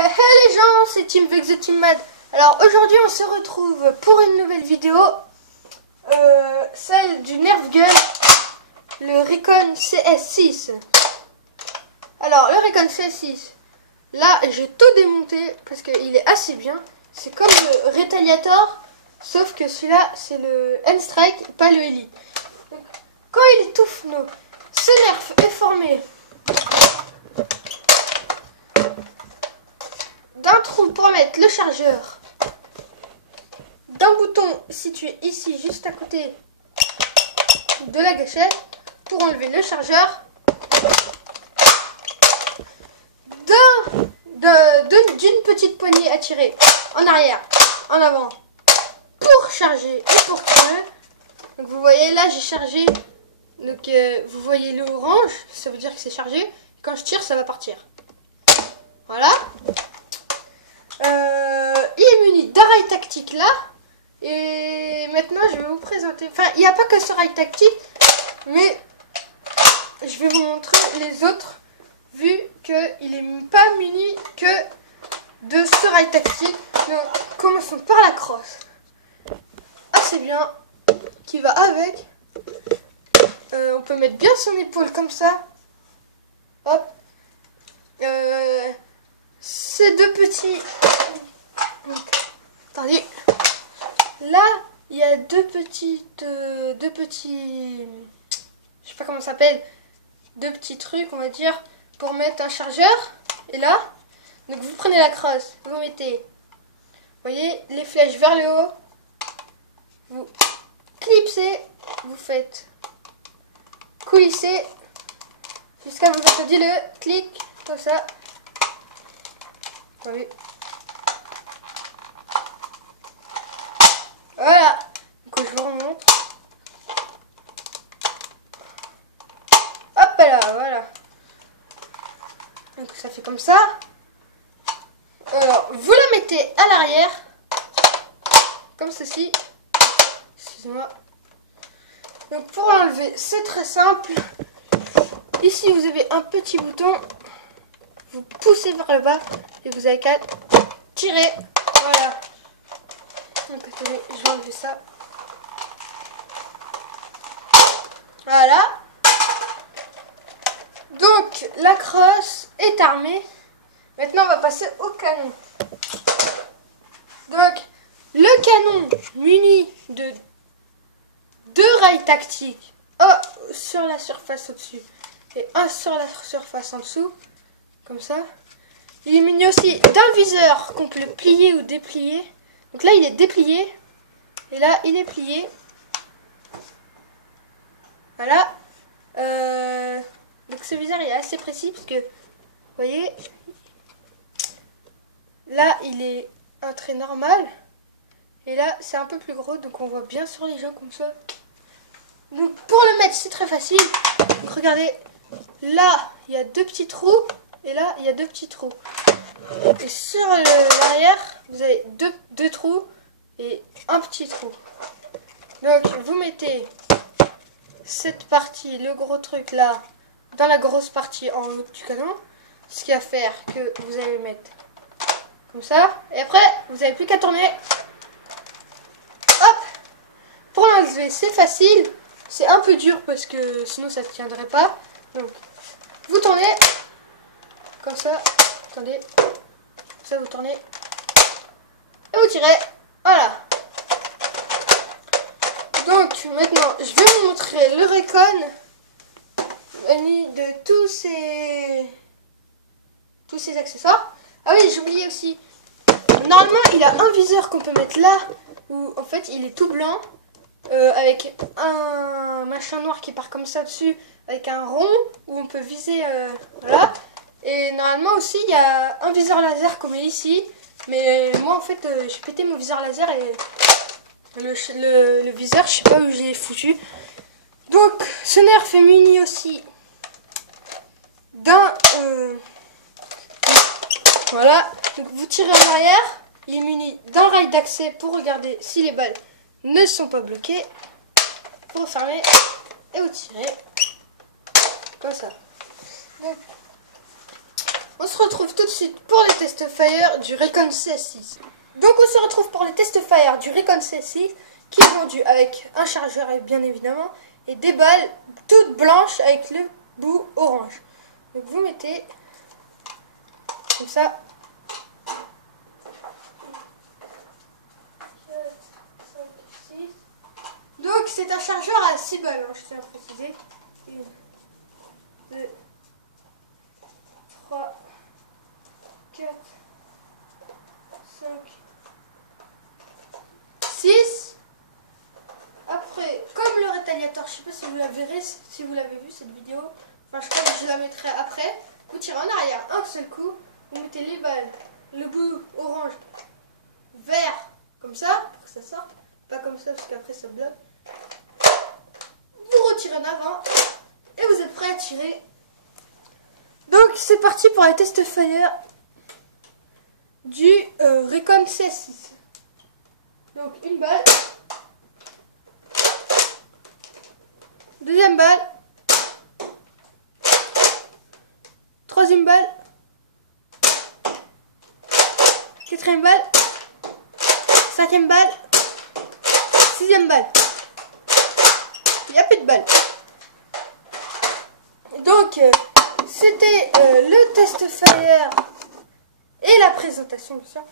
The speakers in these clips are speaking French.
Hey, hey les gens, c'est Team Vex the Team Mad. Alors aujourd'hui on se retrouve pour une nouvelle vidéo, celle du Nerf Gun, le Recon CS6. Alors le Recon CS6, là j'ai tout démonté parce qu'il est assez bien. C'est comme le Retaliator, sauf que celui-là c'est le N-Strike, pas le Elite. Donc, quand il étouffe nos, ce Nerf est formé d'un trou pour mettre le chargeur, d'un bouton situé ici juste à côté de la gâchette pour enlever le chargeur, d'une petite poignée à tirer en arrière, en avant pour charger et pour tirer. Donc vous voyez là j'ai chargé, donc vous voyez le orange, ça veut dire que c'est chargé. Quand je tire ça va partir. Voilà. Il est muni d'un rail tactique là. Et maintenant je vais vous présenter. Enfin, il n'y a pas que ce rail tactique, mais je vais vous montrer les autres, vu qu'il n'est pas muni que de ce rail tactique. Donc, commençons par la crosse. Assez bien, qui va avec. On peut mettre bien son épaule comme ça. Hop. Ces deux petits. Attendez. Là, il y a deux petits. Je sais pas comment ça s'appelle. Deux petits trucs, on va dire, pour mettre un chargeur. Et là, donc vous prenez la crosse, vous mettez, vous voyez, les flèches vers le haut. Vous clipsez, vous faites coulisser jusqu'à vous entendiez le clic, comme ça. Vous voyez. Voilà, donc je vous remonte. Hop là, voilà. Donc ça fait comme ça. Alors, vous la mettez à l'arrière, comme ceci. Excusez-moi. Donc pour l'enlever, c'est très simple. Ici, vous avez un petit bouton. Vous poussez vers le bas et vous avez qu'à tirer. Voilà. Donc attendez, je vais enlever ça. Voilà. Donc la crosse est armée. Maintenant on va passer au canon. Donc le canon muni de deux rails tactiques, un sur la surface au-dessus et un sur la surface en dessous, comme ça. Il est muni aussi d'un viseur qu'on peut plier ou déplier. Donc là il est déplié et là il est plié. Voilà. Donc ce viseur est assez précis parce que vous voyez, là il est un trait normal et là c'est un peu plus gros, donc on voit bien sur les gens comme ça. Donc pour le mettre c'est très facile. Donc regardez, là il y a deux petits trous et là il y a deux petits trous. Et sur l'arrière vous avez deux trous et un petit trou. Donc vous mettez cette partie, le gros truc là, dans la grosse partie en haut du canon, ce qui va faire que vous allez mettre comme ça, et après vous n'avez plus qu'à tourner. Hop, pour l'enlever c'est facile, c'est un peu dur parce que sinon ça ne tiendrait pas. Donc vous tournez comme ça, attendez, ça vous tournez et vous tirez. Voilà. Donc maintenant je vais vous montrer le Recon de tous ces accessoires. Ah oui, j'ai oublié aussi. Normalement, il a un viseur qu'on peut mettre là, où en fait il est tout blanc, avec un machin noir qui part comme ça dessus, avec un rond où on peut viser. Voilà. Et normalement aussi, il y a un viseur laser qu'on met ici. Mais moi en fait, j'ai pété mon viseur laser et le viseur, je sais pas où je l'ai foutu. Donc, ce Nerf est muni aussi d'un... voilà, donc vous tirez en arrière, il est muni d'un rail d'accès pour regarder si les balles ne sont pas bloquées. Vous refermez et vous tirez comme ça. Donc, On se retrouve tout de suite pour les tests fire du Recon CS6. Donc on se retrouve pour les tests fire du Recon CS6 qui est vendu avec un chargeur bien évidemment et des balles toutes blanches avec le bout orange. Donc vous mettez comme ça. Donc c'est un chargeur à 6 balles, hein, je tiens à préciser. 1, 2, 3, 4, 5, 6. Après, comme le rétaliateur, je sais pas si vous la verrez, si vous l'avez vu cette vidéo, enfin je crois que je la mettrai après. Vous tirez en arrière un seul coup, vous mettez les balles, le bout orange, vert, comme ça, pour que ça sorte. Pas comme ça parce qu'après ça bloque. Vous retirez en avant et vous êtes prêt à tirer. Donc c'est parti pour les tests fire du Recon CS6. Donc une balle, deuxième balle, troisième balle, quatrième balle, cinquième balle, sixième balle. Il n'y a plus de balles. Donc c'était le test fire et la présentation bien sûr,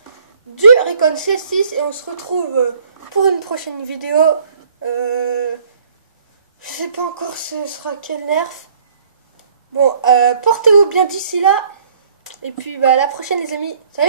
du Recon CS6 et on se retrouve pour une prochaine vidéo. Je sais pas encore ce sera quel nerf. Bon, portez-vous bien d'ici là et puis bah, à la prochaine les amis. Salut.